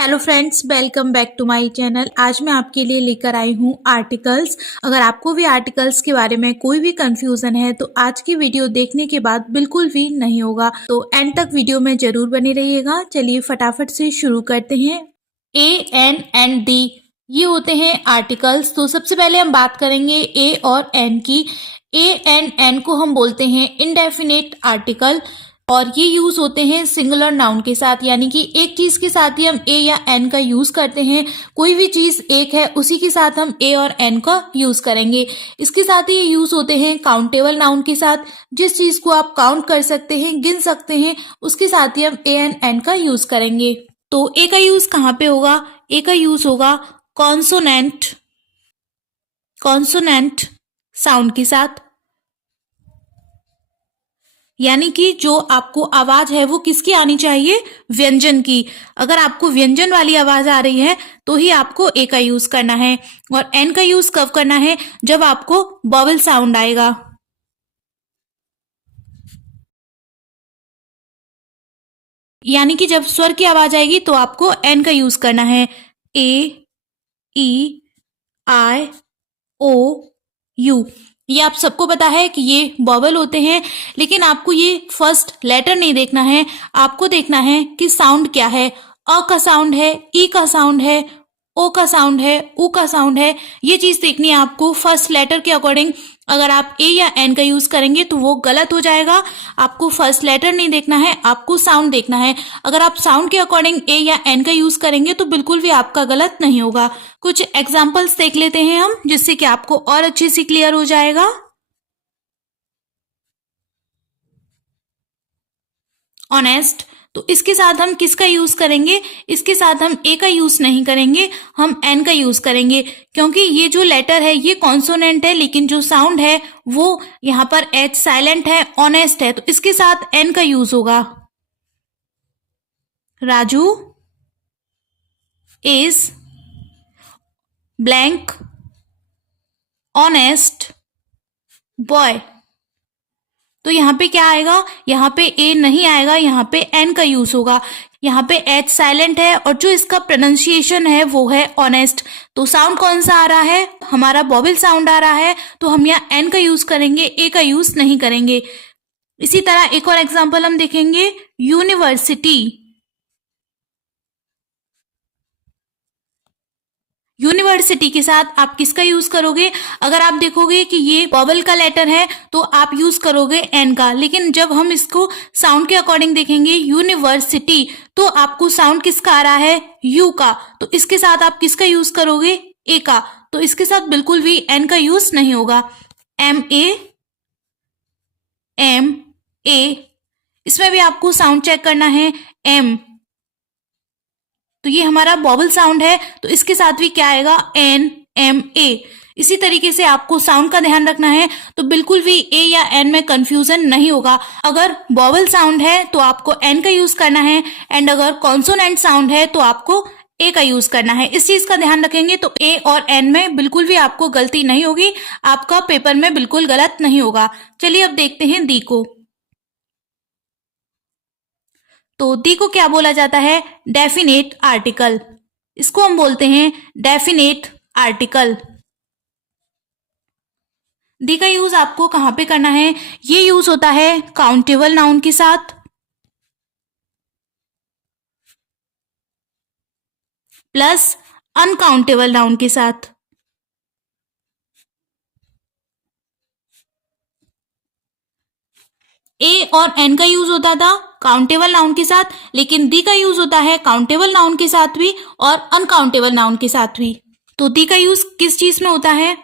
Hello friends, welcome back to my channel. आज मैं आपके लिए लेकर आई हूँ आर्टिकल्स। अगर आपको भी आर्टिकल्स के बारे में कोई भी कंफ्यूजन है तो आज की वीडियो देखने के बाद बिल्कुल भी नहीं होगा, तो एंड तक वीडियो में जरूर बने रहिएगा। चलिए फटाफट से शुरू करते हैं। ए, एन एंड डी ये होते हैं आर्टिकल्स। तो सबसे पहले हम बात करेंगे ए और एन की। ए एंड एन को हम बोलते हैं इंडेफिनेट आर्टिकल और ये यूज होते हैं सिंगुलर नाउन के साथ, यानी कि एक चीज के साथ ही हम ए या एन का यूज करते हैं। कोई भी चीज एक है उसी के साथ हम ए और एन का यूज करेंगे। इसके साथ ही ये यूज होते हैं काउंटेबल नाउन के साथ। जिस चीज को आप काउंट कर सकते हैं, गिन सकते हैं, उसके साथ ही हम ए एंड एन का यूज करेंगे। तो ए का यूज कहाँ पे होगा? ए का यूज होगा कॉन्सोनेंट कॉन्सोनेंट साउंड के साथ, यानी कि जो आपको आवाज है वो किसकी आनी चाहिए? व्यंजन की। अगर आपको व्यंजन वाली आवाज आ रही है तो ही आपको ए का यूज करना है। और एन का यूज कब करना है? जब आपको वॉवेल साउंड आएगा। यानी कि जब स्वर की आवाज आएगी तो आपको एन का यूज करना है। ए, ई, आई, ओ, यू। ये आप सबको पता है कि ये वॉवेल होते हैं, लेकिन आपको ये फर्स्ट लेटर नहीं देखना है। आपको देखना है कि साउंड क्या है। अ का साउंड है, ई का साउंड है, ओ का साउंड है, उ का साउंड है। ये चीज देखनी है आपको फर्स्ट लेटर के अकॉर्डिंग। अगर आप ए या एन का यूज करेंगे तो वो गलत हो जाएगा। आपको फर्स्ट लेटर नहीं देखना है, आपको साउंड देखना है। अगर आप साउंड के अकॉर्डिंग ए या एन का यूज करेंगे तो बिल्कुल भी आपका गलत नहीं होगा। कुछ एग्जाम्पल्स देख लेते हैं हम, जिससे कि आपको और अच्छे से क्लियर हो जाएगा। ऑनेस्ट, तो इसके साथ हम किसका यूज करेंगे? इसके साथ हम ए का यूज नहीं करेंगे, हम एन का यूज करेंगे, क्योंकि ये जो लेटर है ये कॉन्सोनेंट है, लेकिन जो साउंड है वो यहाँ पर एच साइलेंट है, ऑनेस्ट है, तो इसके साथ एन का यूज होगा। Raju is blank honest boy. तो यहाँ पे क्या आएगा? यहाँ पे ए नहीं आएगा, यहाँ पे एन का यूज होगा। यहाँ पे एच साइलेंट है और जो इसका प्रोनाउंसिएशन है वो है ऑनेस्ट। तो साउंड कौन सा आ रहा है? हमारा वॉवेल साउंड आ रहा है, तो हम यहाँ एन का यूज करेंगे, ए का यूज नहीं करेंगे। इसी तरह एक और एग्जांपल हम देखेंगे, यूनिवर्सिटी। यूनिवर्सिटी के साथ आप किसका यूज करोगे? अगर आप देखोगे कि ये वॉवेल का लेटर है तो आप यूज करोगे एन का, लेकिन जब हम इसको साउंड के अकॉर्डिंग देखेंगे यूनिवर्सिटी, तो आपको साउंड किसका आ रहा है? यू का। तो इसके साथ आप किसका यूज करोगे? ए का। तो इसके साथ बिल्कुल भी एन का यूज नहीं होगा। एम ए, इसमें भी आपको साउंड चेक करना है। एम, तो ये हमारा वॉवेल साउंड है, तो इसके साथ भी क्या आएगा? एन, एम, ए। इसी तरीके से आपको साउंड का ध्यान रखना है, तो बिल्कुल भी ए या एन में कंफ्यूजन नहीं होगा। अगर वॉवेल साउंड है तो आपको एन का यूज करना है, एंड अगर कॉन्सोनेंट साउंड है तो आपको ए का यूज करना है। इस चीज का ध्यान रखेंगे तो ए और एन में बिल्कुल भी आपको गलती नहीं होगी, आपका पेपर में बिल्कुल गलत नहीं होगा। चलिए अब देखते हैं दी को। तो दी को क्या बोला जाता है? Definite article. इसको हम बोलते हैं डेफिनेट आर्टिकल। दी का यूज आपको कहां पे करना है? ये यूज होता है काउंटेबल नाउन के साथ प्लस अनकाउंटेबल नाउन के साथ। ए और एन का यूज होता था काउंटेबल नाउन के साथ, लेकिन दी का यूज होता है काउंटेबल नाउन के साथ भी और अनकाउंटेबल नाउन के साथ भी। तो दी का यूज किस चीज में होता है?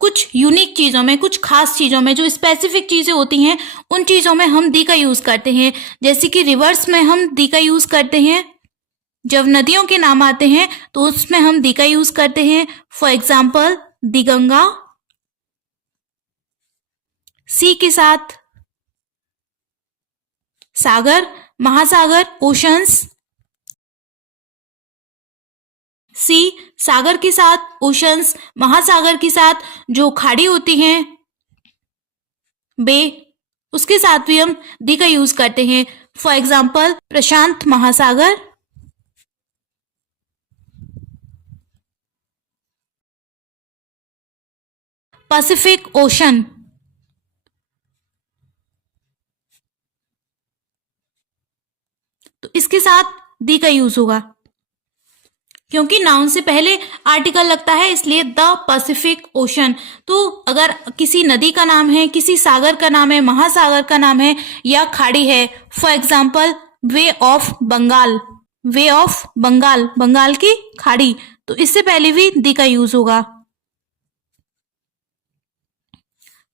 कुछ यूनिक चीजों में, कुछ खास चीजों में, जो स्पेसिफिक चीजें होती हैं उन चीजों में हम दी का यूज करते हैं। जैसे कि रिवर्स में हम दी का यूज करते हैं, जब नदियों के नाम आते हैं तो उसमें हम दी का यूज करते हैं। For example दिगंगा। सी के साथ सागर, महासागर, ओशंस। सी सागर के साथ ओशंस, महासागर के साथ जो खाड़ी होती हैं, बे, उसके साथ भी हम दी का यूज करते हैं। फॉर एग्जाम्पल प्रशांत महासागर। पैसिफिक ओशन, तो इसके साथ दी का यूज होगा, क्योंकि नाउन से पहले आर्टिकल लगता है, इसलिए द पैसिफिक ओशन। तो अगर किसी नदी का नाम है, किसी सागर का नाम है, महासागर का नाम है या खाड़ी है, for example bay of Bengal, bay of Bengal, Bengal की खाड़ी, तो इससे पहले भी दी का यूज होगा।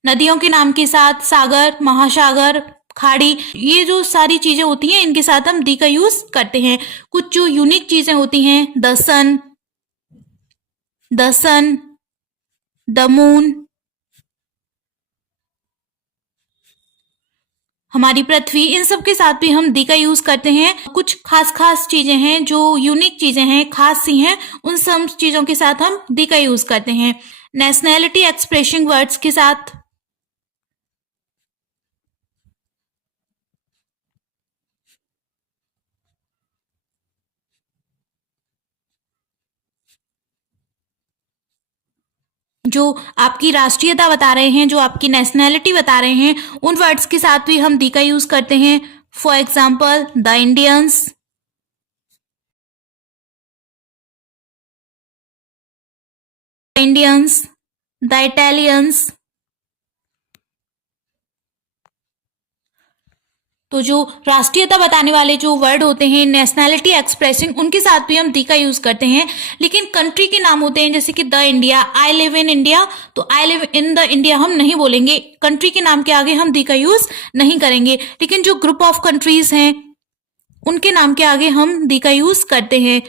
नदियों के नाम के साथ सागर, महासागर, खाड़ी, ये जो सारी चीजें होती हैं इनके साथ हम दी का यूज करते हैं। कुछ जो यूनिक चीजें होती हैं, the sun, the sun, the moon, हमारी पृथ्वी, इन सब के साथ भी हम दी का यूज करते हैं। कुछ खास खास चीजें हैं जो यूनिक चीजें हैं, खास सी हैं, उन सब चीजों के साथ हम दी का यूज करते हैं। नेशनैलिटी एक्सप्रेसिंग वर्ड्स के साथ जो आपकी राष्ट्रीयता बता रहे हैं, जो आपकी नेशनैलिटी बता रहे हैं, उन वर्ड्स के साथ भी हम दी का यूज करते हैं। For example the Indians, Indians, the Italians. तो जो राष्ट्रीयता बताने वाले जो वर्ड होते हैं, नेशनैलिटी एक्सप्रेसिंग, उनके साथ भी हम दी का यूज करते हैं। लेकिन कंट्री के नाम होते हैं, जैसे कि the India, I live in India, तो I live in the India हम नहीं बोलेंगे, कंट्री के नाम के आगे हम दी का यूज नहीं करेंगे। लेकिन जो ग्रुप ऑफ कंट्रीज हैं उनके नाम के आगे हम दी का यूज करते हैं।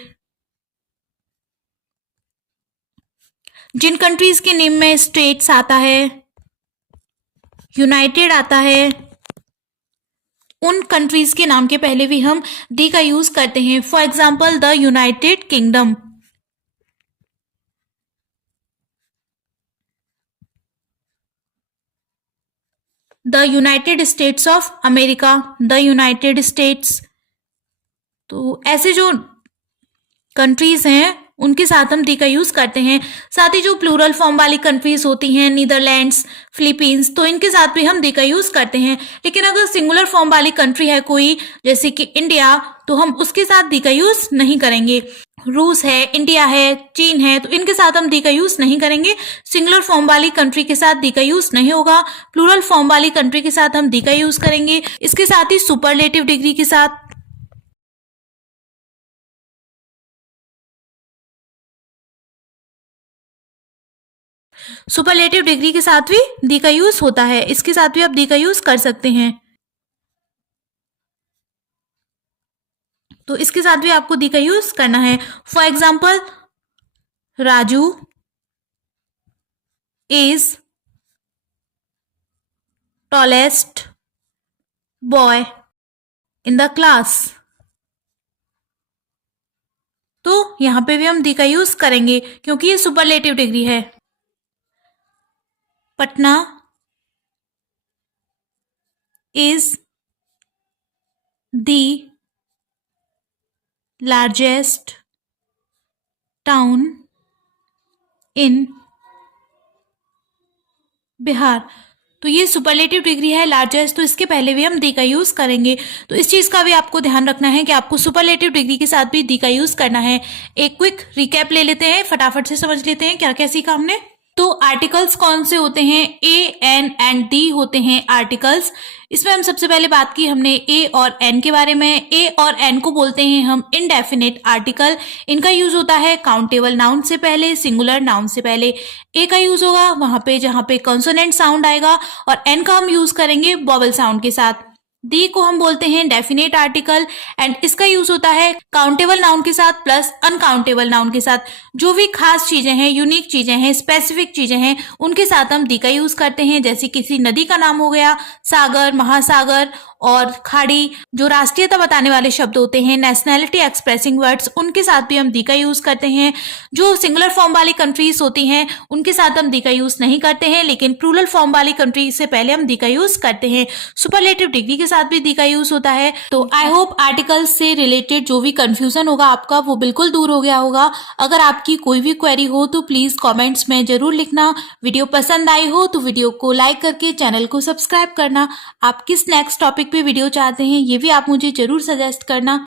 जिन कंट्रीज के नेम में स्टेट्स आता है, यूनाइटेड आता है, उन कंट्रीज के नाम के पहले भी हम दी का यूज करते हैं। For example the United kingdom, the United states of America, the United states. तो ऐसे जो कंट्रीज हैं उनके साथ हम दी का यूज करते हैं। साथ ही जो प्लूरल फॉर्म वाली कंट्रीज होती हैं, नीदरलैंड्स, फिलीपींस, तो इनके साथ भी हम दी का यूज करते हैं। लेकिन अगर सिंगुलर फॉर्म वाली कंट्री है कोई, जैसे कि इंडिया, तो हम उसके साथ दी का यूज नहीं करेंगे। रूस है, इंडिया है, चीन है, तो इनके साथ हम दी का यूज नहीं करेंगे। सिंगुलर फॉर्म वाली कंट्री के साथ दी का यूज नहीं होगा, प्लूरल फॉर्म वाली कंट्री के साथ हम दी का यूज करेंगे। इसके साथ ही सुपरलेटिव डिग्री के साथ, सुपरलेटिव डिग्री के साथ भी दी का यूज होता है, इसके साथ भी आप दी का यूज कर सकते हैं। तो इसके साथ भी आपको दी का यूज करना है। For example Raju is tallest boy in the class, तो यहां पे भी हम दी का यूज करेंगे क्योंकि ये सुपरलेटिव डिग्री है। Patna is the largest town in Bihar, तो ये सुपरलेटिव डिग्री है, लार्जेस्ट, तो इसके पहले भी हम दी का यूज करेंगे। तो इस चीज का भी आपको ध्यान रखना है कि आपको सुपरलेटिव डिग्री के साथ भी दी का यूज करना है। एक क्विक रिकैप ले लेते हैं, फटाफट से समझ लेते हैं क्या क्या सीखा हमने। तो आर्टिकल्स कौन से होते हैं? ए, एन एंड दी होते हैं आर्टिकल्स। इसमें हम सबसे पहले बात की हमने ए और एन के बारे में। ए और एन को बोलते हैं हम इनडेफिनेट आर्टिकल। इनका यूज होता है काउंटेबल नाउन से पहले, सिंगुलर नाउन से पहले। ए का यूज होगा वहां पे जहां पे कॉन्सोनेंट साउंड आएगा, और एन का हम यूज करेंगे वॉवल साउंड के साथ। दी को हम बोलते हैं डेफिनेट आर्टिकल, एंड इसका यूज होता है काउंटेबल नाउन के साथ प्लस अनकाउंटेबल नाउन के साथ। जो भी खास चीजें हैं, यूनिक चीजें हैं, स्पेसिफिक चीजें हैं, उनके साथ हम दी का यूज करते हैं। जैसे किसी नदी का नाम हो गया सागर, महासागर, और खाड़ी जो राष्ट्रीयता बताने वाले शब्द होते हैं, नेशनैलिटी एक्सप्रेसिंग वर्ड्स, उनके साथ भी हम दी का यूज करते हैं। जो सिंगुलर फॉर्म वाली कंट्रीज होती हैं उनके साथ हम दी का यूज नहीं करते हैं, लेकिन प्लूरल फॉर्म वाली कंट्रीज से पहले हम दी का यूज करते हैं। सुपरलेटिव डिग्री के साथ भी दी का यूज होता है। तो आई होप आर्टिकल्स से रिलेटेड जो भी कंफ्यूजन होगा आपका वो बिल्कुल दूर हो गया होगा। अगर आपकी कोई भी क्वेरी हो तो प्लीज कमेंट्स में जरूर लिखना। वीडियो पसंद आई हो तो वीडियो को लाइक करके चैनल को सब्सक्राइब करना। आप किस नेक्स्ट टॉपिक पे वीडियो चाहते हैं ये भी आप मुझे जरूर सजेस्ट करना।